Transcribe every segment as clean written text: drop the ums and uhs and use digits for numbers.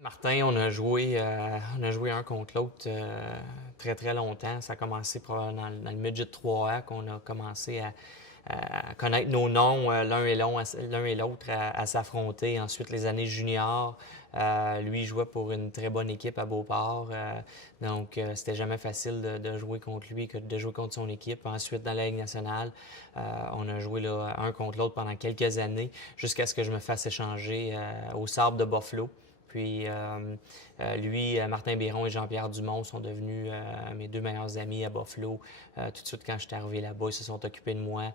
Martin, on a joué un contre l'autre très très longtemps. Ça a commencé probablement dans le midget 3A qu'on a commencé à connaître nos noms l'un et l'autre, à s'affronter. Ensuite, les années juniors, lui jouait pour une très bonne équipe à Beauport. Donc, c'était jamais facile de jouer contre lui que de jouer contre son équipe. Ensuite, dans la Ligue nationale, on a joué là, un contre l'autre pendant quelques années jusqu'à ce que je me fasse échanger au Sabre de Buffalo. Puis lui, Martin Biron et Jean-Pierre Dumont sont devenus mes deux meilleurs amis à Buffalo. Tout de suite, quand je suis arrivé là-bas, ils se sont occupés de moi,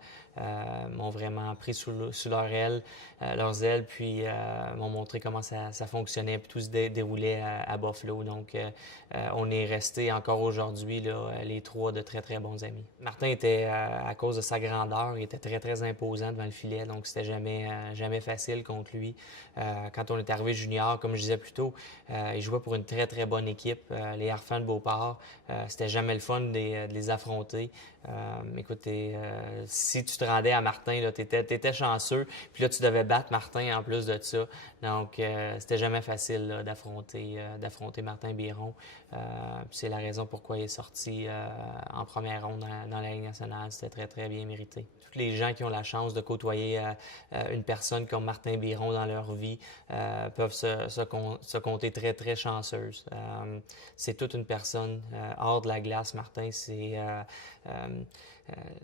m'ont vraiment pris sous leurs ailes, puis m'ont montré comment ça fonctionnait, puis tout se déroulait à Buffalo. Donc, on est restés encore aujourd'hui, là, les trois de très, très bons amis. Martin était, à cause de sa grandeur, il était très, très imposant devant le filet, donc c'était jamais facile contre lui. Quand on est arrivé junior, comme je disais plus tôt, il jouait pour une très, très bonne équipe, les Harfans de Beauport. C'était jamais le fun de les affronter. Écoute, si tu te rendais à Martin, tu étais chanceux. Puis là, tu devais battre Martin en plus de ça. Donc, c'était jamais facile là, d'affronter Martin Biron. C'est la raison pourquoi il est sorti en première ronde dans la Ligue nationale. C'était très, très bien mérité. Tous les gens qui ont la chance de côtoyer une personne comme Martin Biron dans leur vie peuvent se compter très, très chanceuses. C'est toute une personne hors de la glace, Martin. C'est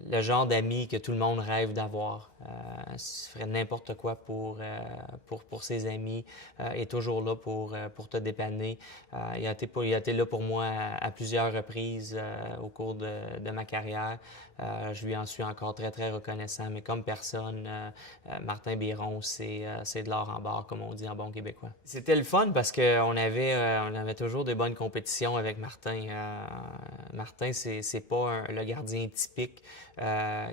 le genre d'ami que tout le monde rêve d'avoir. Il ferait n'importe quoi pour ses amis. Il est toujours là pour te dépanner. Il a été là pour moi à plusieurs reprises au cours de ma carrière. Je lui en suis encore très, très reconnaissant. Mais comme personne, Martin Biron, c'est de l'or en barre, comme on dit en bon québécois. C'était le fun parce on avait toujours des bonnes compétitions avec Martin. Martin, c'est pas le gardien typique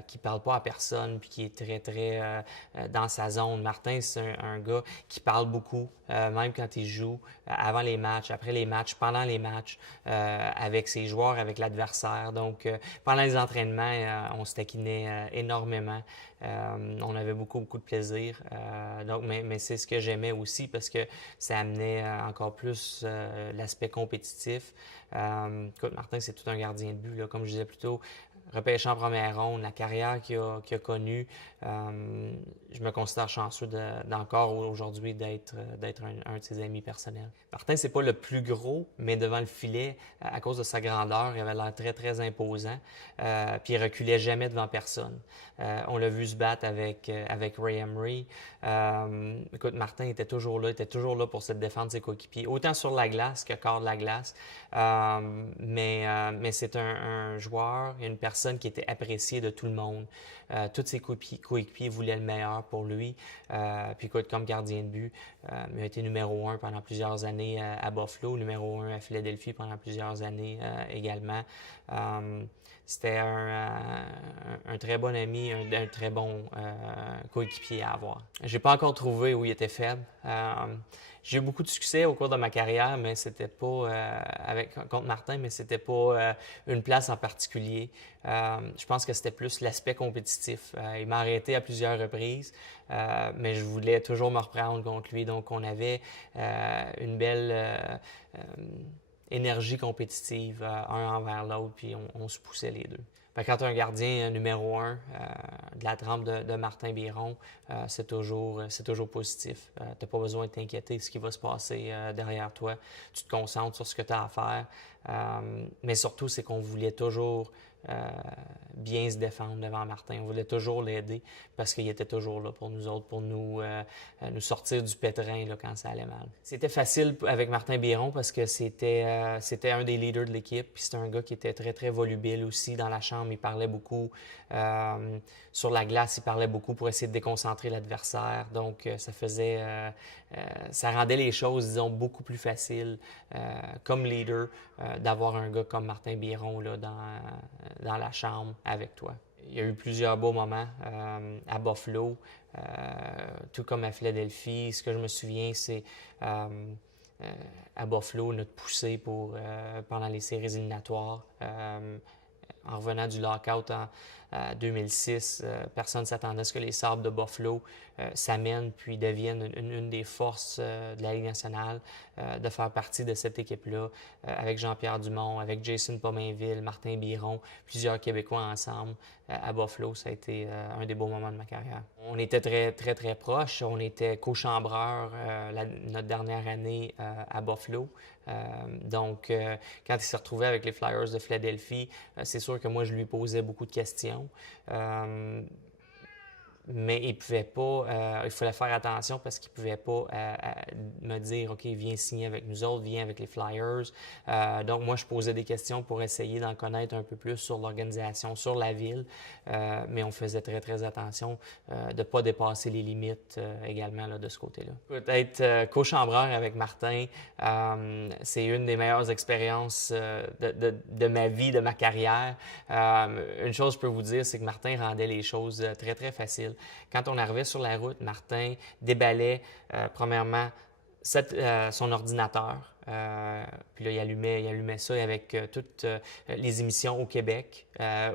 qui parle pas à personne puis qui est très, très dans sa zone. Martin, c'est un gars qui parle beaucoup, même quand il joue, avant les matchs, après les matchs, pendant les matchs, avec ses joueurs, avec l'adversaire. Donc, pendant les entraînements, on se taquinait énormément. On avait beaucoup, beaucoup de plaisir. Mais c'est ce que j'aimais aussi parce que ça amenait encore plus l'aspect compétitif. Écoute, Martin, c'est tout un gardien de but, là, comme je disais plus tôt. Repêché en première ronde, la carrière qu'il a connue, je me considère chanceux d'encore aujourd'hui d'être un de ses amis personnels. Martin, c'est pas le plus gros, mais devant le filet, à cause de sa grandeur, il avait l'air très, très imposant. Puis il reculait jamais devant personne. On l'a vu se battre avec Ray Emery. Écoute, Martin était toujours là pour se défendre ses coéquipiers, autant sur la glace que hors de la glace. Mais c'est un joueur, une personne qui était appréciée de tout le monde. Tous ses coéquipiers voulaient le meilleur pour lui. Puis écoute, comme gardien de but, il a été numéro 1 pendant plusieurs années à Buffalo, numéro 1 à Philadelphie pendant plusieurs années également. C'était un très bon ami, un très bon coéquipier à avoir. J'ai pas encore trouvé où il était faible. J'ai eu beaucoup de succès au cours de ma carrière, mais c'était pas contre Martin, mais c'était pas une place en particulier. Je pense que c'était plus l'aspect compétitif. Il m'a arrêté à plusieurs reprises, mais je voulais toujours me reprendre contre lui. Donc, on avait une belle énergie compétitive, un envers l'autre, puis on se poussait les deux. Fait que quand tu as un gardien numéro 1 de la trempe de Martin Biron, c'est toujours positif. Tu n'as pas besoin de t'inquiéter de ce qui va se passer derrière toi. Tu te concentres sur ce que tu as à faire. Mais surtout, c'est qu'on voulait toujours bien se défendre devant Martin. On voulait toujours l'aider parce qu'il était toujours là pour nous autres, pour nous sortir du pétrin là, quand ça allait mal. C'était facile avec Martin Biron parce que c'était un des leaders de l'équipe. Puis c'était un gars qui était très, très volubile aussi dans la chambre. Il parlait beaucoup. Sur la glace, il parlait beaucoup pour essayer de déconcentrer l'adversaire. Donc, ça rendait les choses, disons, beaucoup plus faciles comme leader d'avoir un gars comme Martin Biron là, dans la chambre avec toi. Il y a eu plusieurs beaux moments à Buffalo, tout comme à Philadelphie. Ce que je me souviens, c'est à Buffalo, notre poussée pendant les séries éliminatoires. en revenant du lockout en 2006, personne ne s'attendait à ce que les Sabres de Buffalo s'amènent puis deviennent une des forces de la Ligue nationale, de faire partie de cette équipe-là, avec Jean-Pierre Dumont, avec Jason Pominville, Martin Biron, plusieurs Québécois ensemble à Buffalo. Ça a été un des beaux moments de ma carrière. On était très, très, très proches. On était co-chambreurs notre dernière année à Buffalo. Donc, quand il s'est retrouvé avec les Flyers de Philadelphie, c'est sûr que moi, je lui posais beaucoup de questions. Mais il pouvait pas, il fallait faire attention parce qu'il pouvait pas me dire, OK, viens signer avec nous autres, viens avec les Flyers. Donc, moi, je posais des questions pour essayer d'en connaître un peu plus sur l'organisation, sur la ville. Mais on faisait très, très attention de ne pas dépasser les limites également là, de ce côté-là. Peut-être co-chambreur avec Martin, c'est une des meilleures expériences de ma vie, de ma carrière. Une chose que je peux vous dire, c'est que Martin rendait les choses très, très faciles. Quand on arrivait sur la route, Martin déballait premièrement son ordinateur. Puis là, il allumait ça avec toutes les émissions au Québec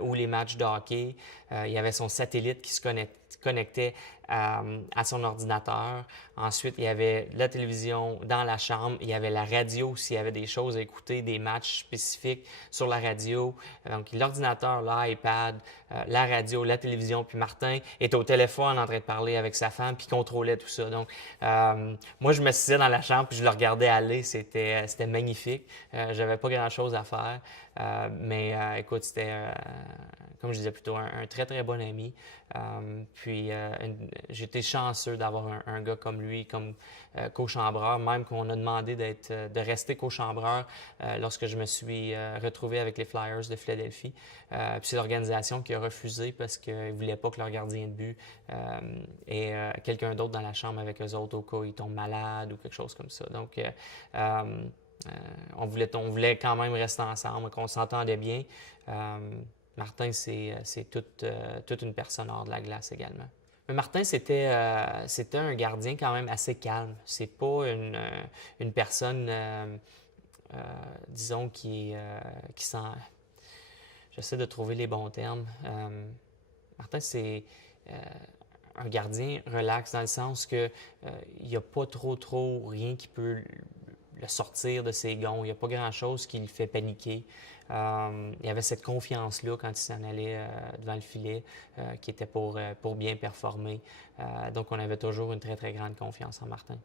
ou les matchs de hockey. Il y avait son satellite qui se connectait à son ordinateur. Ensuite, il y avait la télévision dans la chambre. Il y avait la radio s'il y avait des choses à écouter, des matchs spécifiques sur la radio. Donc, l'ordinateur, l'iPad, la radio, la télévision. Puis Martin était au téléphone en train de parler avec sa femme puis contrôlait tout ça. Donc, moi, je me m'assisais dans la chambre puis je le regardais aller. C'était magnifique. J'avais pas grand-chose à faire. Mais écoute, c'était, comme je disais plutôt, un très, très bon ami. J'étais chanceux d'avoir un gars comme lui, comme co-chambreur, même qu'on a demandé de rester co-chambreur lorsque je me suis retrouvé avec les Flyers de Philadelphie. Puis c'est l'organisation qui a refusé parce qu'ils ne voulaient pas que leur gardien de but ait quelqu'un d'autre dans la chambre avec eux autres au cas où ils tombent malades ou quelque chose comme ça. Donc, on voulait quand même rester ensemble, qu'on s'entendait bien. Martin, c'est toute une personne hors de la glace également. Mais Martin, c'était un gardien quand même assez calme. C'est pas une personne, disons, qui sent... J'essaie de trouver les bons termes. Martin, c'est un gardien relax dans le sens que il n'y a pas trop rien qui peut le sortir de ses gonds. Il n'y a pas grand-chose qui le fait paniquer. Il y avait cette confiance-là quand il s'en allait devant le filet qui était pour bien performer. Donc, on avait toujours une très, très grande confiance en Martin.